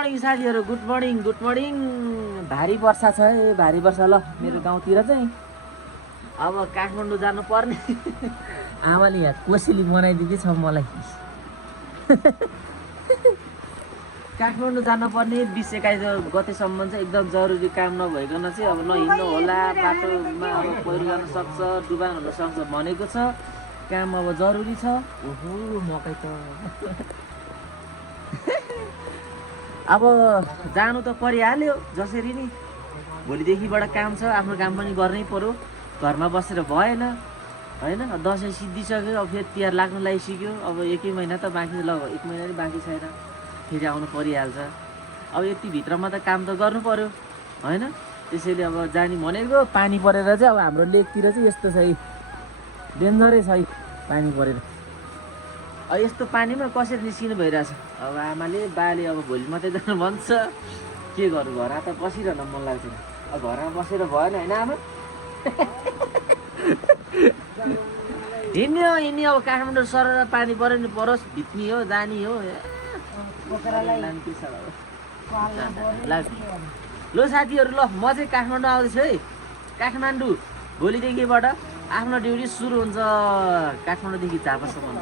Morning साथीहरू, good morning good morning. भारी वर्षा छ है, भारी वर्षा ल मेरो गाउँतिर चाहिँ। अब काठमाडौँ जानुपर्ने आमाले यहाँ कोसेली बनाइदिएकै छ मलाई। काठमाडौँ जानुपर्ने 20-21 गतेसम्म चाहिँ एकदम जरुरी काम नभइकन चाहिँ अब नहिँड्नु होला, बाटोमा अब पहिरो जान सक्छ, डुबान हुन सक्छ भनेको छ। काम अब जरुरी छ। ओहो मकै त अब जानु त परिहाल्यो जसरी नि। भोलिदेखिबाट काम छ, आफ्नो काम पनि गर्नै पर्यो, घरमा बसेर भएन होइन। दसैँ सिद्धिसक्यो, अब फेरि तिहार लाग्नु लागिसक्यो। अब 1 महिना त बाँकी, ल 1 महिना नि बाँकी छैन, फेरि आउनु परिहाल्छ। अब यति भित्रमा त काम त गर्नु पर्यो होइन। त्यसैले अब जाने भनेको पानी परेर चाहिँ अब हाम्रो लेकतिर चाहिँ यस्तो छ है, डेन्जरै छ है पानी परेर। अब यस्तो पानीमा कसरी निस्किनु भइरहेछ। अब आमाले बाले अब भोलि मात्रै जानु भन्छ, के गर्नु, घरमा त बसिरहन मन लाग्दैन। अब घरमा बसेर भएन होइन आमा। हिँड्ने हो हिँड्ने, अब काठमाडौँ सरर पानी पऱ्यो नि परोस्, भित्नी हो जाने हो। ल साथीहरू, ल म चाहिँ काठमाडौँ आउँदैछु है। काठमाडौँ भोलिदेखिबाट आफ्नो ड्युटी सुरु हुन्छ, काठमाडौँदेखि झापासम्म।